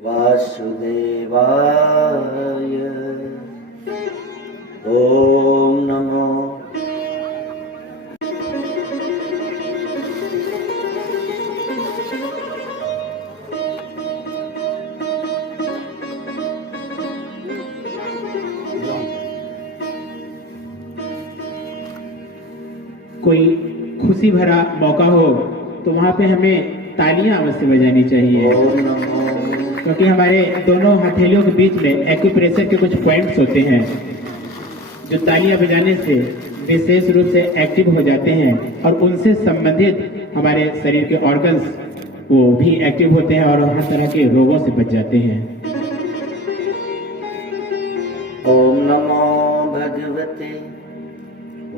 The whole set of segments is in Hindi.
वासुदेवाय ओम नमो। कोई खुशी भरा मौका हो तो वहाँ पे हमें तालियां अवश्य बजानी चाहिए, ओम नमो। क्योंकि हमारे दोनों हथेलियों के बीच में एक्यूप्रेशर के कुछ पॉइंट्स होते हैं जो तालियां बजाने से विशेष रूप से एक्टिव हो जाते हैं और उनसे संबंधित हमारे शरीर के ऑर्गन्स वो भी एक्टिव होते हैं और हर तरह के रोगों से बच जाते हैं। ओम नमो भगवते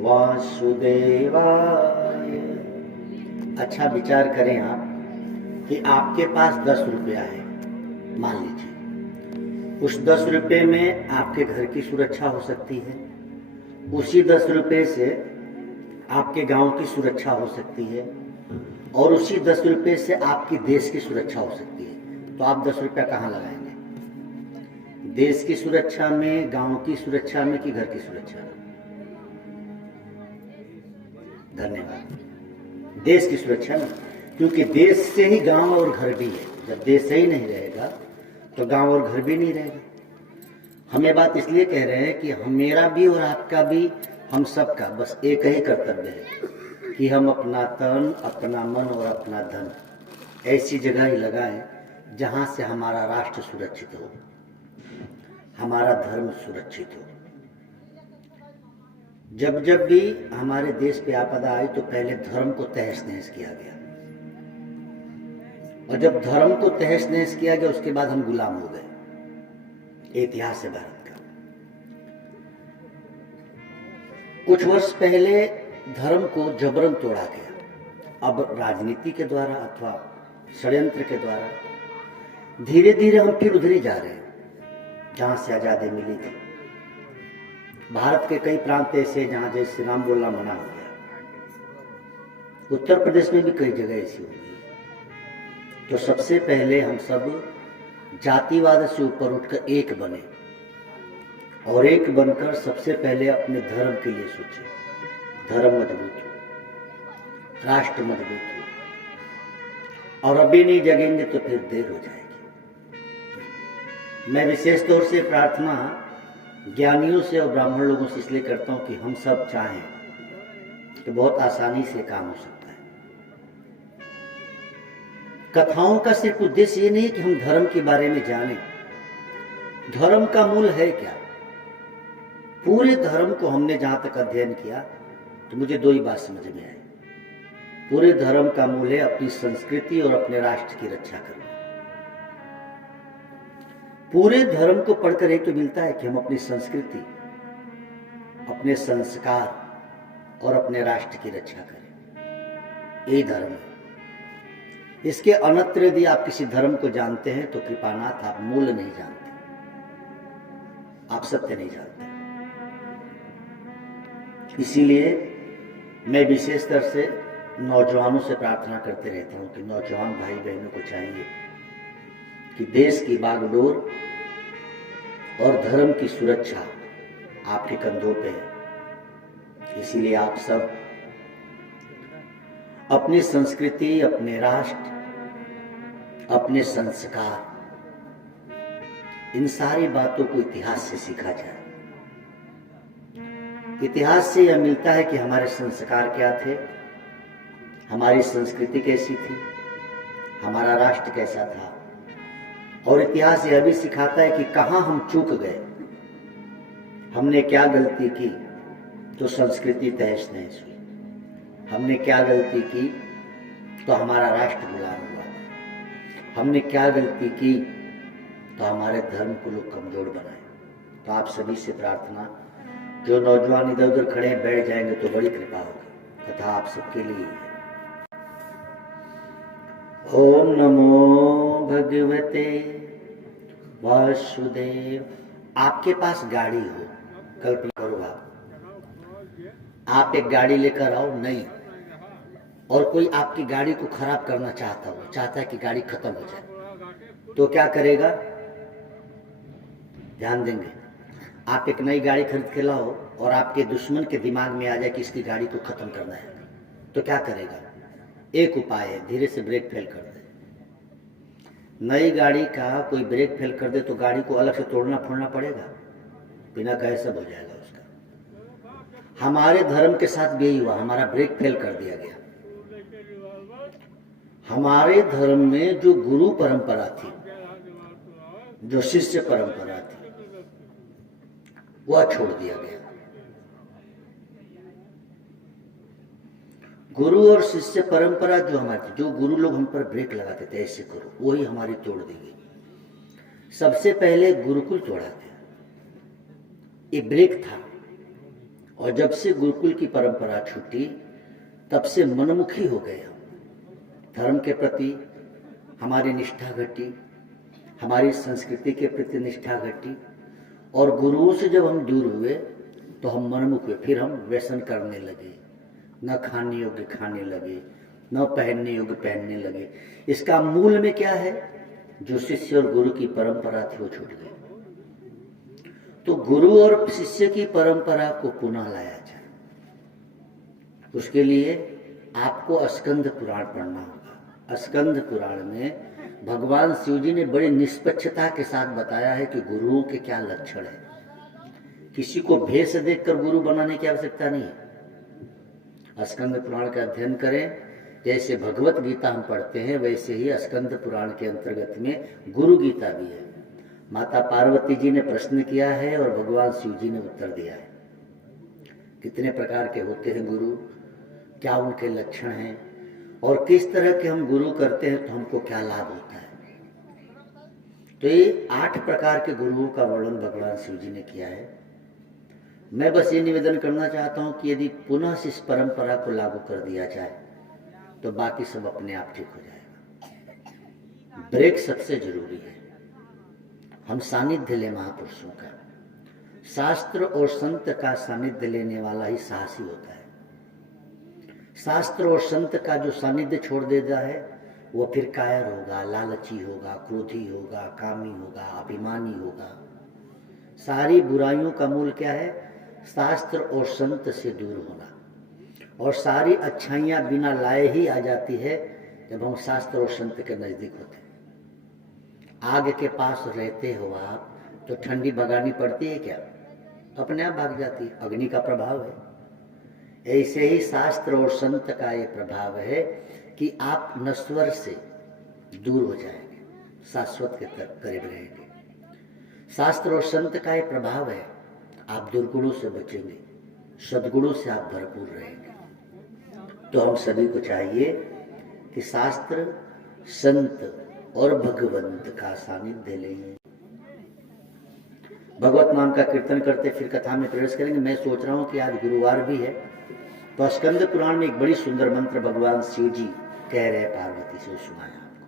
वासुदेवाय। अच्छा विचार करें आप कि आपके पास 10 रुपया है, मान लीजिए। उस 10 रुपये में आपके घर की सुरक्षा हो सकती है, उसी 10 रुपये से आपके गांव की सुरक्षा हो सकती है और उसी 10 रुपये से आपकी देश की सुरक्षा हो सकती है। तो आप 10 रुपया कहाँ लगाएंगे? देश की सुरक्षा में, गांव की सुरक्षा में कि घर की सुरक्षा में? धन्यवाद। देश की सुरक्षा में, क्योंकि देश से ही गांव और घर भी है। जब देश सही नहीं रहेगा तो गांव और घर भी नहीं रहेगा। हम ये बात इसलिए कह रहे हैं कि मेरा भी और आपका भी, हम सबका बस एक ही कर्तव्य है कि हम अपना तन, अपना मन और अपना धन ऐसी जगह ही लगाएं जहां से हमारा राष्ट्र सुरक्षित हो, हमारा धर्म सुरक्षित हो। जब जब भी हमारे देश पे आपदा आई तो पहले धर्म को तहस नहस किया गया, और जब धर्म को तहस नहस किया गया उसके बाद हम गुलाम हो गए। इतिहास है भारत का। कुछ वर्ष पहले धर्म को जबरन तोड़ा गया, अब राजनीति के द्वारा अथवा षड्यंत्र के द्वारा धीरे धीरे हम फिर उधर ही जा रहे हैं जहां से आजादी मिली थी। भारत के कई प्रांत ऐसे जहां जय श्री राम बोलना मना हो गया। उत्तर प्रदेश में भी कई जगह ऐसी हो गई। तो सबसे पहले हम सब जातिवाद से ऊपर उठकर एक बने और एक बनकर सबसे पहले अपने धर्म के लिए सोचे। धर्म मजबूत हो, राष्ट्र मजबूत हो, और अभी नहीं जगेंगे तो फिर देर हो जाएगी। मैं विशेष तौर से प्रार्थना ज्ञानियों से और ब्राह्मण लोगों से इसलिए करता हूं कि हम सब चाहें कि बहुत आसानी से काम हो सकता है। कथाओं का सिर्फ उद्देश्य ये नहीं कि हम धर्म के बारे में जानें। धर्म का मूल है क्या? पूरे धर्म को हमने जहां तक अध्ययन किया तो मुझे दो ही बात समझ में आई। पूरे धर्म का मूल है अपनी संस्कृति और अपने राष्ट्र की रक्षा करना। पूरे धर्म को पढ़कर एक तो मिलता है कि हम अपनी संस्कृति, अपने संस्कार और अपने राष्ट्र की रक्षा करें। यही धर्म है। इसके अन्यत्र यदि आप किसी धर्म को जानते हैं तो कृपानाथ आप मूल नहीं जानते, आप सत्य नहीं जानते। इसीलिए मैं विशेष तरह से नौजवानों से प्रार्थना करते रहता हूं कि नौजवान भाई बहनों को चाहिए कि देश की बागडोर और धर्म की सुरक्षा आपके कंधों पे है। इसीलिए आप सब अपनी संस्कृति, अपने राष्ट्र, अपने संस्कार, इन सारी बातों को इतिहास से सीखा जाए। इतिहास से यह मिलता है कि हमारे संस्कार क्या थे, हमारी संस्कृति कैसी थी, हमारा राष्ट्र कैसा था, और इतिहास यह भी सिखाता है कि कहां हम चूक गए, हमने क्या गलती की तो संस्कृति तहस नहस हुई, हमने क्या गलती की तो हमारा राष्ट्र गुलाम हुआ, हमने क्या गलती की तो हमारे धर्म को लोग कमजोर बनाए। तो आप सभी से प्रार्थना, जो नौजवान इधर उधर खड़े बैठ जाएंगे तो बड़ी कृपा होगी। कथा आप सबके लिए है। ओम नमो भगवते वासुदेव। आपके पास गाड़ी हो, कल्पना करो आप एक गाड़ी लेकर आओ नई, और कोई आपकी गाड़ी को खराब करना चाहता हो, चाहता है कि गाड़ी खत्म हो जाए, तो क्या करेगा? ध्यान देंगे। आप एक नई गाड़ी खरीद के लाओ और आपके दुश्मन के दिमाग में आ जाए कि इसकी गाड़ी को खत्म करना है, तो क्या करेगा? एक उपाय है, धीरे से ब्रेक फेल कर दे। नई गाड़ी का कोई ब्रेक फेल कर दे तो गाड़ी को अलग से तोड़ना फोड़ना पड़ेगा, बिना कहे सब हो जाएगा उसका। हमारे धर्म के साथ भी यही हुआ, हमारा ब्रेक फेल कर दिया गया। हमारे धर्म में जो गुरु परंपरा थी, जो शिष्य परंपरा थी, वह छोड़ दिया गया। गुरु और शिष्य परंपरा जो हमारी थी, जो गुरु लोग हम पर ब्रेक लगाते थे ऐसे करो, वही हमारी तोड़ दी गई। सबसे पहले गुरुकुल तोड़ा गया, ये ब्रेक था। और जब से गुरुकुल की परंपरा छूटी तब से मनमुखी हो गए हम। धर्म के प्रति हमारी निष्ठा घटी, हमारी संस्कृति के प्रति निष्ठा घटी, और गुरुओं से जब हम दूर हुए तो हम मनमुख हुए। फिर हम व्यसन करने लगे, न खाने योग्य खाने लगे, न पहनने योग्य पहनने लगे। इसका मूल में क्या है? जो शिष्य और गुरु की परंपरा थी वो छूट गई। तो गुरु और शिष्य की परंपरा को पुनः लाया जाए, उसके लिए आपको स्कंद पुराण पढ़ना होगा। स्कंद पुराण में भगवान शिव जी ने बड़ी निष्पक्षता के साथ बताया है कि गुरुओं के क्या लक्षण है। किसी को भेष देखकर गुरु बनाने की आवश्यकता नहीं है। स्कंद पुराण का अध्ययन करें, जैसे भगवत गीता हम पढ़ते हैं वैसे ही स्कंद पुराण के अंतर्गत में गुरु गीता भी है। माता पार्वती जी ने प्रश्न किया है और भगवान शिव जी ने उत्तर दिया है। कितने प्रकार के होते हैं गुरु, क्या उनके लक्षण हैं, और किस तरह के हम गुरु करते हैं तो हमको क्या लाभ होता है। तो ये 8 प्रकार के गुरुओं का वर्णन भगवान शिव जी ने किया है। मैं बस ये निवेदन करना चाहता हूं कि यदि पुनः से इस परंपरा को लागू कर दिया जाए तो बाकी सब अपने आप ठीक हो जाएगा। ब्रेक सबसे जरूरी है। हम सानिध्य ले महापुरुषों का, शास्त्र और संत का सानिध्य लेने वाला ही साहसी होता है। शास्त्र और संत का जो सानिध्य छोड़ देता है वो फिर कायर होगा, लालची होगा, क्रोधी होगा, कामी होगा, अभिमानी होगा। सारी बुराइयों का मूल क्या है? शास्त्र और संत से दूर होना। और सारी अच्छाइयाँ बिना लाए ही आ जाती है जब हम शास्त्र और संत के नजदीक होते हैं। आग के पास रहते हो आप तो ठंडी भगानी पड़ती है क्या? अपने आप भाग जाती है, अग्नि का प्रभाव है। ऐसे ही शास्त्र और संत का ये प्रभाव है कि आप नश्वर से दूर हो जाएंगे, शाश्वत के करीब रहेंगे। शास्त्र और संत का ये प्रभाव है, आप दुर्गुणों से बचेंगे, सद्गुणों से आप भरपूर रहेंगे। तो हम सभी को चाहिए कि शास्त्र, संत और भगवंत का सानिध्य लें। भगवत नाम का कीर्तन करते फिर कथा में प्रवेश करेंगे। मैं सोच रहा हूं कि आज गुरुवार भी है तो स्कंद पुराण में एक बड़ी सुंदर मंत्र भगवान शिव जी कह रहे हैं पार्वती से, सुनाया आपको।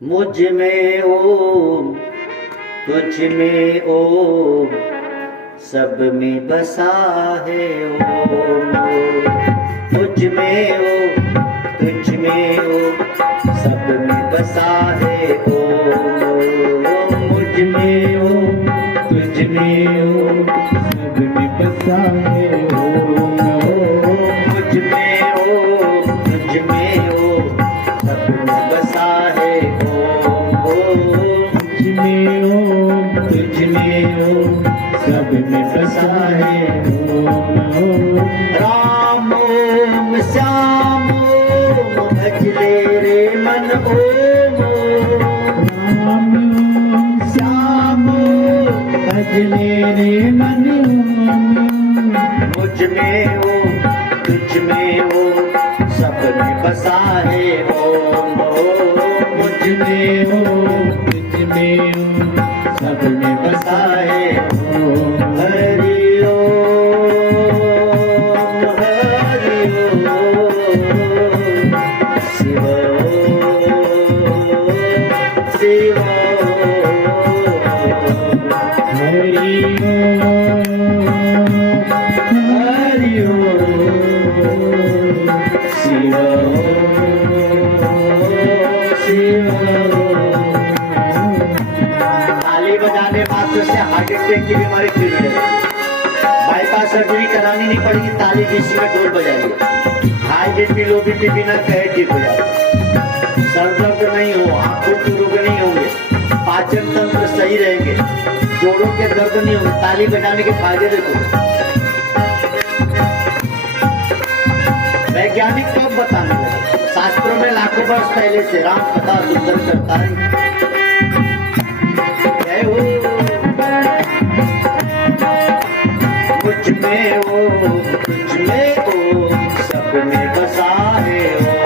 मुझ में ओम, तुझ में ओम, सब में बसा है ओम। मुझ में ओम, तुझ में ओम, सब में बसा है ओम। मुझ में ओम, तुझ में ओम, सब में बसा है ओम। मुझ में ओम, तुझ में ओम, सब में बसा है ओम। तुझ में ओम, तुझ में ओम, सब में बसा है ओम। राम ओम श्याम ओम, भजले रे मन ओम। राम ओम श्याम ओम, भजले रे मन ओम। मुझ में ओम, तुझ में ओम, सब में बसा है ओम। मुझ में ओम, तुझ में ओम, सब में बसा है ओम। हरि ओम, हरि ओम, शिव शिव हरि ओम, हरि ओम, शिव हार्ट अटैक की बीमारी ठीक हो जाएगी, बाईपास सर्जरी करानी नहीं पड़ेगी, ताली किसी में ढोल बजाइए, हाई बीपी लो बीपी बिना कहे ठीक हो जाता है, सर दर्द नहीं हो, आंखों के रोग नहीं होंगे, पाचन तंत्र सही रहेंगे, जोड़ों के दर्द नहीं होंगे। ताली बजाने के फायदे देखो, वैज्ञानिक कब बताने लगे, शास्त्रों में लाखों वर्ष पहले से राम कथा सुंदर करता है। जय हो मुझ में हो, तुझ में हो, सब में बसा है हो,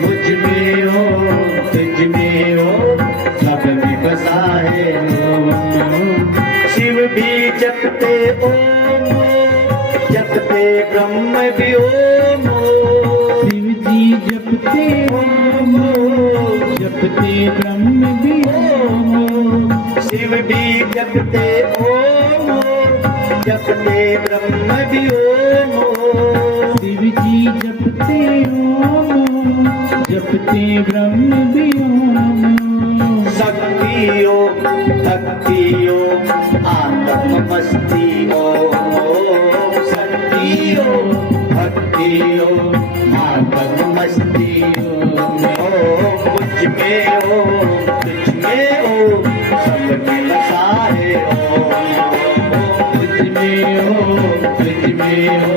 मुझ में हो, तुझ में हो, सब में बसा है हो। शिव भी जपते ओम, जपते ब्रह्म भी ओम, शिव जी जपते ओम, जपते ब्रह्म भी ओम, शिव भी जपते ओम, जपते ब्रह्म भी ओम, शिव जी जपते ओम, जपते ब्रह्म भी ओम। शक्ति ओम, भक्ति ओम, आत्म मस्ती ओम, शक्ति ओम, भक्ति ओम, आत्म मस्ती ओम, मुझ में हो, तुझ में हो, सब में बसा है ओम, तुझ में हो, तुझ में हो,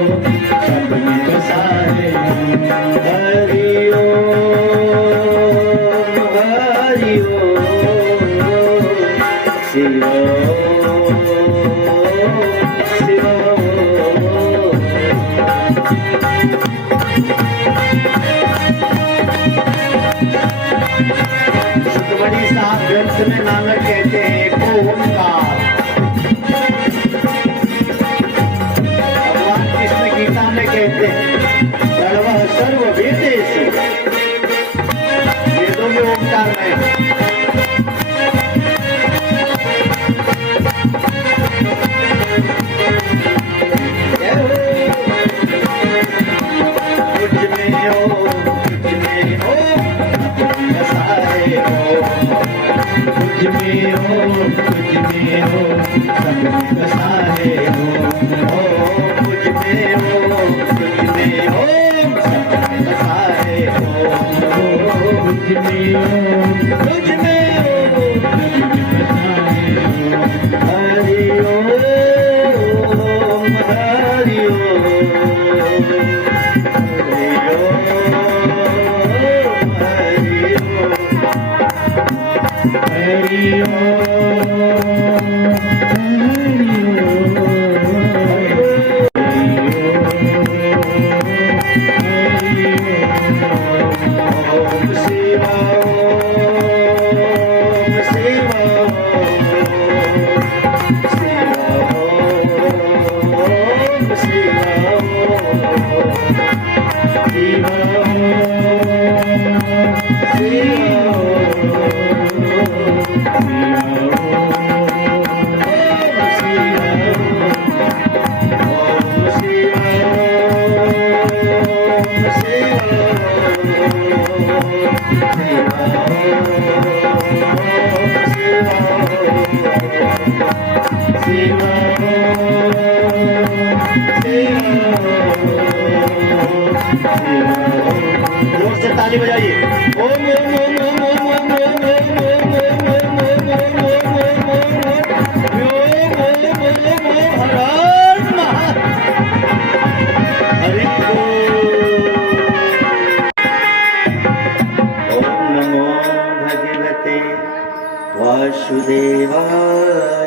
सब में बसा है ओम। हरि ओम, हरि ओम, शिव शिव। सुखमणि साहब ग्रंथ में नानक कहते हैं ओंकार, भगवान कृष्ण गीता में कहते हैं सर्व सर्व वेदेषु, वेदों में ओंकार है। मुझ में हो, तुझ में हो, बसा है हो, मुझ में हो, तुझ में हो, सब में बसा है हो, मुझ में हो, तुझ में हो, सब में बसा है हो, मुझ में हो, तुझ में हो, सब में बसा है हो। हरि ओम, हरि ओम, हरि ओम, हरि ओम, हरि ओम। जोर से ताली बजाइए। ओम ओम ओम ओम ओम ओम ओम ओम ओम ओम नमो भगवते वासुदेवाय।